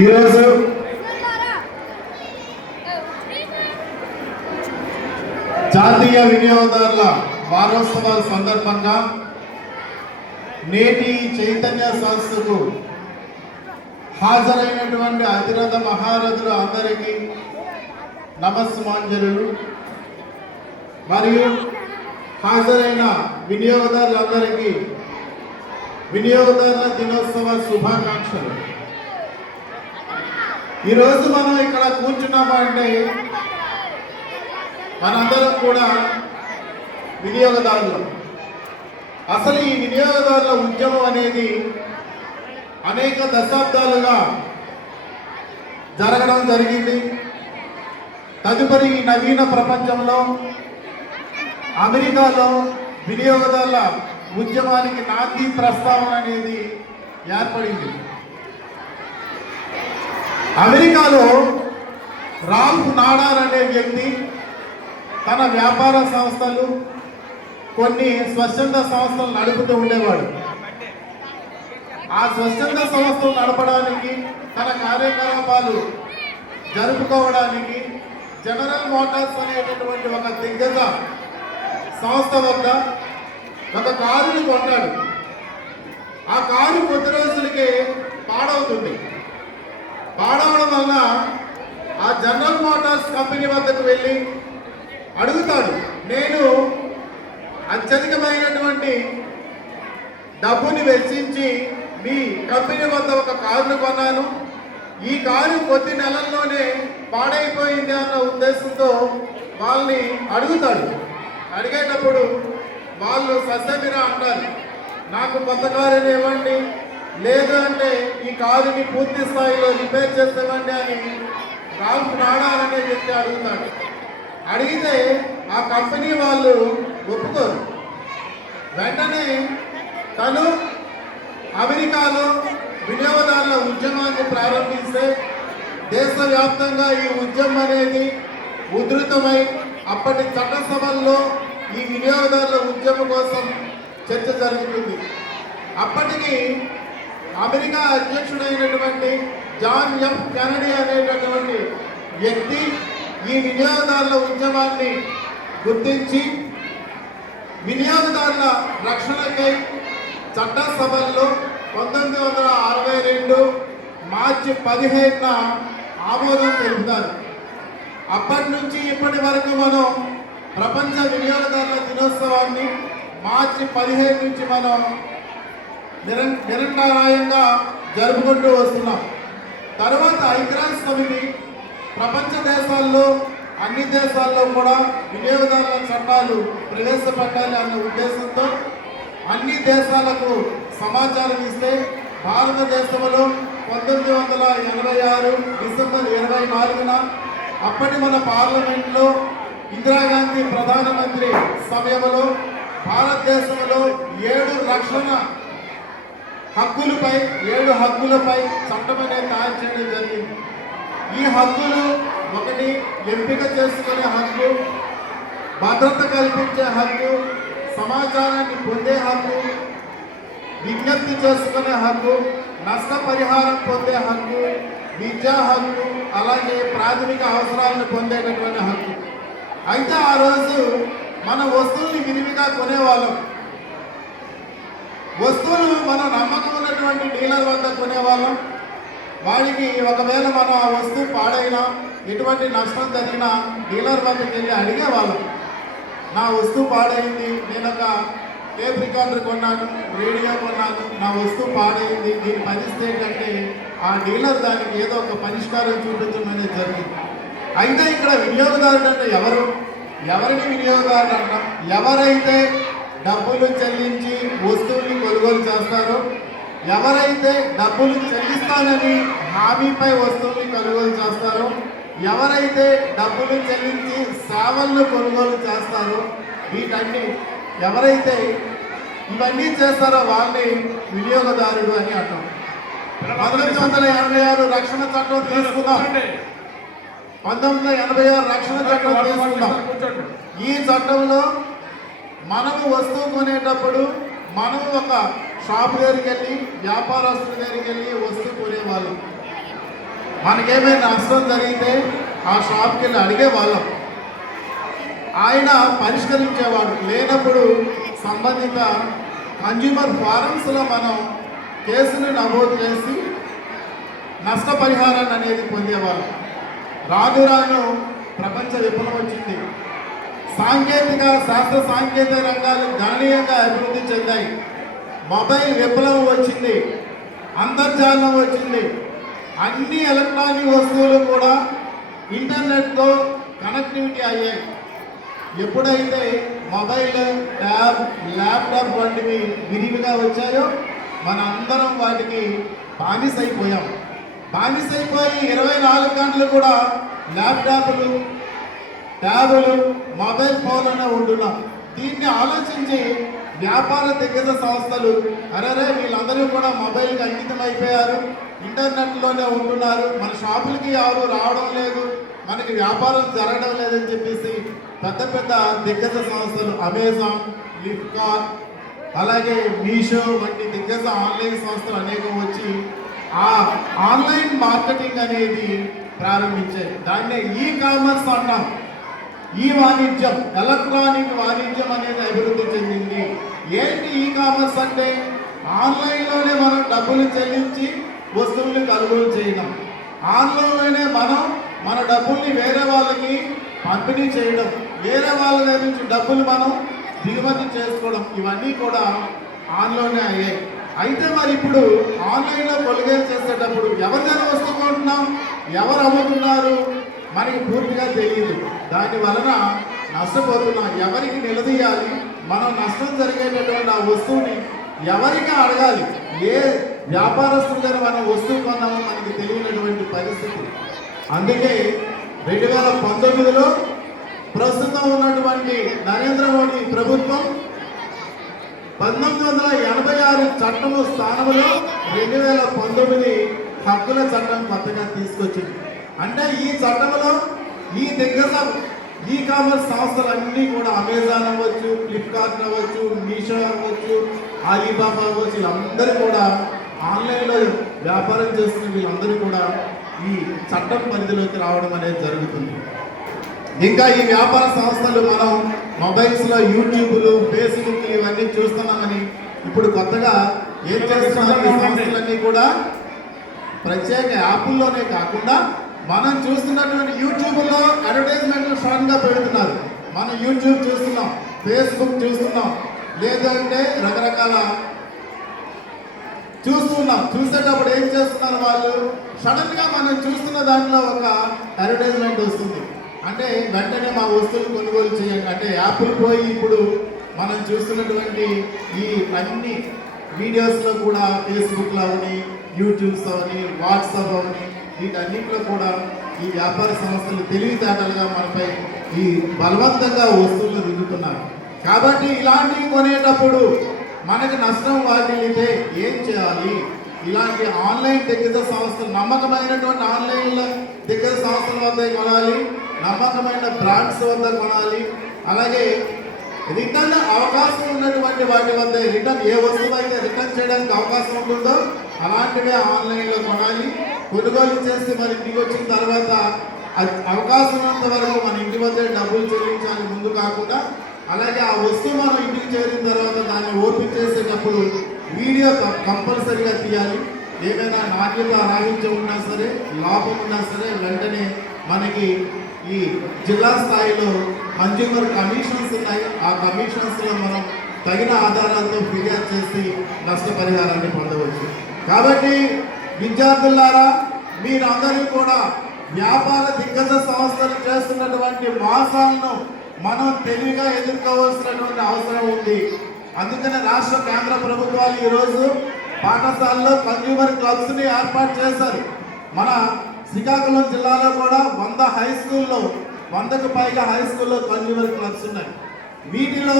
ఈరోజు జాతీయ వినియోగదారుల వారోత్సవాల సందర్భంగా నేటి చైతన్య సంస్థకు హాజరైనటువంటి అతిరథ మహారథులు అందరికీ నమస్సుమాంజలు మరియు హాజరైన వినియోగదారులందరికీ వినియోగదారుల దినోత్సవ శుభాకాంక్షలు. ఈరోజు మనం ఇక్కడ కూర్చున్నామంటే మనందరం కూడా వినియోగదారులు. అసలు ఈ వినియోగదారుల ఉద్యమం అనేది అనేక దశాబ్దాలుగా జరగడం జరిగింది. తదుపరి ఈ నవీన ప్రపంచంలో అమెరికాలో వినియోగదారుల ఉద్యమానికి నాంది ప్రస్తావన అనేది ఏర్పడింది. అమెరికాలో రాల్ఫ్ నాడార్ అనే వ్యక్తి తన వ్యాపార సంస్థలు కొన్ని స్వచ్ఛంద సంస్థలు నడుపుతూ ఉండేవాడు. ఆ స్వచ్ఛంద సంస్థలు నడపడానికి తన కార్యకలాపాలు జరుపుకోవడానికి జనరల్ మోటార్స్ అనేటటువంటి ఒక దిగ్గజ సంస్థ వద్ద ఒక కారుని కొంటాడు. ఆ కారు కొద్ది రోజులకి పాడవుతుంది. పాడవడం వల్ల ఆ జనరల్ మోటార్స్ కంపెనీ వద్దకు వెళ్ళి అడుగుతాడు, నేను అత్యధికమైనటువంటి డబ్బుని వెచ్చించి మీ కంపెనీ వద్ద ఒక కారును కొన్నాను, ఈ కారు కొద్ది నెలల్లోనే పాడైపోయింది అన్న ఉద్దేశంతో వాళ్ళని అడుగుతాడు. అడిగేటప్పుడు వాళ్ళు సస్యమిరా అంటారు, నాకు కొత్త కారుని ఇవ్వండి, లేదు అంటే ఈ కారుని పూర్తి స్థాయిలో రిపేర్ చేస్తామండి అని రాల్ఫ్ నాడార్ అనే వ్యక్తి అడుగుతాడు. అడిగితే ఆ కంపెనీ వాళ్ళు ఒప్పుకోరు. వెంటనే తను అమెరికాలో వినియోగదారుల ఉద్యమాన్ని ప్రారంభిస్తే దేశవ్యాప్తంగా ఈ ఉద్యమం అనేది ఉధృతమై అప్పటి చట్టసభల్లో ఈ వినియోగదారుల ఉద్యమం కోసం చర్చ జరుగుతుంది. అప్పటికి అమెరికా అధ్యక్షుడైనటువంటి జాన్ ఎఫ్ కెనడీ అనేటటువంటి వ్యక్తి ఈ వినియోగదారుల ఉద్యమాన్ని గుర్తించి వినియోగదారుల రక్షణకై చట్టసభల్లో 1962 మార్చి 15న ఆమోదం తెలుపుతారు. అప్పటి నుంచి ఇప్పటి వరకు మనం ప్రపంచ వినియోగదారుల దినోత్సవాన్ని మార్చి 15 నుంచి మనం నిరంతరాయంగా జరుపుకుంటూ వస్తున్నాం. తర్వాత ఐక్యరాజ్య సమితి ప్రపంచ దేశాల్లో అన్ని దేశాల్లో కూడా వినియోగదారుల చట్టాలు ప్రవేశపెట్టాలి అన్న ఉద్దేశంతో అన్ని దేశాలకు సమాచారం ఇస్తే భారతదేశంలో 1986 డిసెంబర్ 24న అప్పటి మన పార్లమెంట్లో ఇందిరాగాంధీ ప్రధానమంత్రి సమయంలో భారతదేశంలో 7 రక్షణ హక్కులపై 7 హక్కులపై చట్టం అనేది తయారు చేయడం జరిగింది. ఈ హక్కులు ఒకటి ఎంపిక చేసుకునే హక్కు, భద్రత కల్పించే హక్కు, సమాచారాన్ని పొందే హక్కు, విజ్ఞప్తి చేసుకునే హక్కు, నష్టపరిహారం పొందే హక్కు, విద్యా హక్కు, అలాగే ప్రాథమిక అవసరాలను పొందేటటువంటి హక్కు. అయితే ఆ రోజు మన వస్తువుల్ని విరివిగా కొనేవాళ్ళం. వస్తువులు మనం నమ్మకం ఉన్నటువంటి డీలర్ వద్ద కొనేవాళ్ళం. వాడికి ఒకవేళ మనం ఆ వస్తువు పాడైనా ఎటువంటి నష్టం జరిగినా డీలర్ వద్దకు వెళ్ళి అడిగేవాళ్ళం, నా వస్తువు పాడైంది, నేను ఒక టేప్ రికార్డర్ కొన్నాను, రేడియో కొన్నాను, నా వస్తువు పాడైంది, దీని పరిస్థితి ఏంటంటే ఆ డీలర్ దానికి ఏదో ఒక పరిష్కారం చూపించడం జరిగింది. అయితే ఇక్కడ వినియోగదారుడు అంటే ఎవరిని వినియోగదారుడు అంటాం? ఎవరైతే డబ్బులు చెల్లించి వస్తువుని కొనుగోలు చేస్తారో, ఎవరైతే డబ్బులు చెల్లిస్తానని హామీపై వస్తువుని కొనుగోలు చేస్తారో, ఎవరైతే డబ్బులు చెల్లించి సేవలను కొనుగోలు చేస్తారో, వీటన్ని ఎవరైతే ఇవన్నీ చేస్తారో వాళ్ళని వినియోగదారుడు అని అంటాం. 1986 రక్షణ చట్టం తీసుకుందాం. 1986 రక్షణ చట్టం తీసుకుందాం. ఈ చట్టంలో మనము వస్తువు కొనేటప్పుడు మనం ఒక షాప్ దగ్గరికి వెళ్ళి వ్యాపారస్తుల దగ్గరికి వెళ్ళి వస్తువు కొనేవాళ్ళం. మనకేమైనా నష్టం జరిగితే ఆ షాప్కి వెళ్ళి అడిగే వాళ్ళం. ఆయన పరిష్కరించేవాడు. లేనప్పుడు సంబంధిత కన్జ్యూమర్ ఫారమ్స్లో మనం కేసును నమోదు చేసి నష్టపరిహారాన్ని అనేది పొందేవాళ్ళం. రాను రాను ప్రపంచ విప్లవం వచ్చింది. శాస్త్ర సాంకేతిక రంగాలు గణనీయంగా అభివృద్ధి చెందాయి. మొబైల్ విప్లవం వచ్చింది, అంతర్జాలం వచ్చింది. అన్ని ఎలక్ట్రానిక్ వస్తువులు కూడా ఇంటర్నెట్తో కనెక్టివిటీ అయ్యాయి. ఎప్పుడైతే మొబైల్, ట్యాబ్, ల్యాప్టాప్ వంటివి విరివిగా వచ్చాయో మన అందరం వాటికి బానిసైపోయాం. బానిసైపోయి 24 గంటలు కూడా ల్యాప్టాప్లు, ట్యాబులు, మొబైల్ ఫోన్లోనే ఉంటున్నాం. దీన్ని ఆలోచించి వ్యాపార దిగ్గజ సంస్థలు అరే వీళ్ళందరూ కూడా మొబైల్కి అంకితం అయిపోయారు, ఇంటర్నెట్లోనే ఉంటున్నారు, మన షాపులకి ఎవరు రావడం లేదు, మనకి వ్యాపారం జరగడం లేదని చెప్పేసి పెద్ద పెద్ద దిగ్గజ సంస్థలు అమెజాన్, ఫ్లిప్కార్ట్, అలాగే మీషో వంటి దిగ్గజ ఆన్లైన్ సంస్థలు అనేకం వచ్చి ఆ ఆన్లైన్ మార్కెటింగ్ అనేది ప్రారంభించాయి. దాన్నే ఈ కామర్స్ అన్నాం. ఈ వాణిజ్యం, ఎలక్ట్రానిక్ వాణిజ్యం అనేది అభివృద్ధి చెందింది. ఏంటి ఈ కామర్స్ అంటే? ఆన్లైన్లోనే మనం డబ్బులు చెల్లించి వస్తువులు కొనుగోలు చేయడం, ఆన్లైన్లోనే మనం మన డబ్బుల్ని వేరే వాళ్ళకి పంపిణీ చేయడం, వేరే వాళ్ళ దగ్గర నుంచి డబ్బులు మనం దిగుమతి చేసుకోవడం, ఇవన్నీ కూడా ఆన్లైన్లోనే అయ్యాయి. అయితే మరి ఇప్పుడు ఆన్లైన్లో కొనుగోలు చేసేటప్పుడు ఎవరి దగ్గర వస్తువు కొంటున్నాం, ఎవరు అమ్ముతున్నారు మనకి పూర్తిగా తెలియదు. దాని వలన నష్టపోతున్నాం. ఎవరికి నిలదీయాలి, మనం నష్టం జరిగేటటువంటి ఆ వస్తువుని ఎవరికి అడగాలి, ఏ వ్యాపారస్తుల దగ్గర మనం వస్తువు కొన్నామో మనకి తెలియనటువంటి పరిస్థితి. అందుకే 2019లో ప్రస్తుతం ఉన్నటువంటి నరేంద్ర మోడీ ప్రభుత్వం 1986 చట్టము స్థానంలో 2019 హక్కుల చట్టం కొత్తగా తీసుకొచ్చింది. అంటే ఈ చట్టంలో ఈ దిగ్గజ ఈ కామర్స్ సంస్థలన్నీ కూడా అమెజాన్ అవ్వచ్చు, ఫ్లిప్కార్ట్ అవ్వచ్చు, మీషో అవ్వచ్చు, ఆలీబాబా అవ్వచ్చు, వీళ్ళందరూ కూడా ఆన్లైన్లో వ్యాపారం చేస్తున్న వీళ్ళందరూ కూడా ఈ చట్టం పరిధిలోకి రావడం అనేది జరుగుతుంది. ఇంకా ఈ వ్యాపార సంస్థలు మనం మొబైల్స్లో యూట్యూబ్లు, ఫేస్బుక్లు ఇవన్నీ చూస్తున్నామని ఇప్పుడు కొత్తగా ఏం చేస్తున్నారు, ఈ సంస్థలన్నీ కూడా ప్రత్యేక యాప్ల్లోనే కాకుండా మనం చూస్తున్నటువంటి యూట్యూబ్లో అడ్వర్టైజ్మెంట్లు సడన్గా పెడుతున్నారు. మనం యూట్యూబ్ చూస్తున్నాం, ఫేస్బుక్ చూస్తున్నాం, లేదంటే రకరకాల చూస్తున్నాం. చూసేటప్పుడు ఏం చేస్తున్నారు వాళ్ళు, సడన్గా మనం చూస్తున్న దాంట్లో ఒక అడ్వర్టైజ్మెంట్ వస్తుంది. అంటే వెంటనే మా వస్తువులు కొనుగోలు చేయండి అంటే యాప్లు పోయి ఇప్పుడు మనం చూస్తున్నటువంటి ఈ అన్ని వీడియోస్లో కూడా ఫేస్బుక్లో అవని, యూట్యూబ్స్ అవని, వాట్సాప్ అవని, వీటన్నింటిలో కూడా ఈ వ్యాపార సంస్థలు తెలివితేటలుగా మనపై ఈ బలవంతంగా వస్తువులు దిగుతున్నారు. కాబట్టి ఇలాంటివి కొనేటప్పుడు మనకు నష్టం వాటిల్లితే ఏం చేయాలి? ఇలాంటి ఆన్లైన్ దిగ్గజ సంస్థలు, నమ్మకమైనటువంటి ఆన్లైన్ దిగ్గజ సంస్థల వద్ద కొనాలి, నమ్మకమైన బ్రాండ్స్ వద్ద కొనాలి. అలాగే రిటర్న్ అవకాశం ఉన్నటువంటి వాటి వద్ద రిటర్న్, ఏ వస్తువు అయితే రిటర్న్ చేయడానికి అవకాశం ఉంటుందో అలాంటివే ఆన్లైన్లో కొనాలి. కొనుగోలు చేసి మన ఇంటికి వచ్చిన తర్వాత అవకాశం ఉన్నంత వరకు మన ఇంటి వద్ద డబ్బులు చెల్లించాలి ముందు కాకుండా. అలాగే ఆ వస్తువు మనం ఇంటికి చేరిన తర్వాత దాన్ని ఓపెన్ చేసేటప్పుడు వీడియో కంపల్సరీగా తీయాలి. ఏమైనా నాణ్యత రాహిత్యం ఉన్నా సరే, లోపం ఉన్నా సరే వెంటనే మనకి ఈ జిల్లా స్థాయిలో కన్జ్యూమర్ కమిషన్స్ ఉన్నాయి. ఆ కమిషన్స్లో మనం తగిన ఆధారాలతో ఫిర్యాదు చేసి నష్టపరిహారాన్ని పొందవచ్చు. కాబట్టి విద్యార్థులారా, మీరందరూ కూడా వ్యాపార దిగ్గజ సంస్థలు చేస్తున్నటువంటి మోసాలను మనం తెలివిగా ఎదుర్కోవాల్సినటువంటి అవసరం ఉంది. అందుకనే రాష్ట్ర కేంద్ర ప్రభుత్వాలు ఈరోజు పాఠశాలలో కన్జ్యూమర్ క్లబ్స్ని ఏర్పాటు చేశారు. మన శ్రీకాకుళం జిల్లాలో కూడా 100 హై స్కూల్లో, 100కు పైగా హై స్కూల్లో కన్జ్యూమర్ క్లబ్స్ ఉన్నాయి. వీటిలో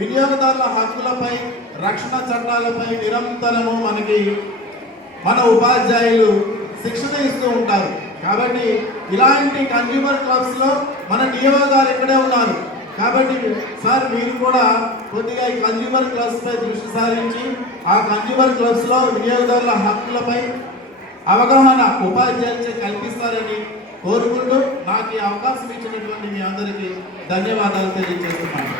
వినియోగదారుల హక్కులపై, రక్షణ చట్టాలపై నిరంతరము మన ఉపాధ్యాయులు శిక్షణ ఇస్తూ ఉంటారు. కాబట్టి ఇలాంటి కన్జ్యూమర్ క్లబ్స్లో మన డిఓ గారు ఇక్కడే ఉన్నారు. కాబట్టి సార్ మీరు కూడా కొద్దిగా ఈ కన్జ్యూమర్ క్లబ్స్పై దృష్టి సారించి ఆ కన్జ్యూమర్ క్లబ్స్లో వినియోగదారుల హక్కులపై, అవగాహన ఉపాధ్యాయులచే కల్పిస్తారని కోరుకుంటూ నాకు ఈ అవకాశం ఇచ్చినటువంటి మీ అందరికీ ధన్యవాదాలు తెలియజేస్తున్నాను.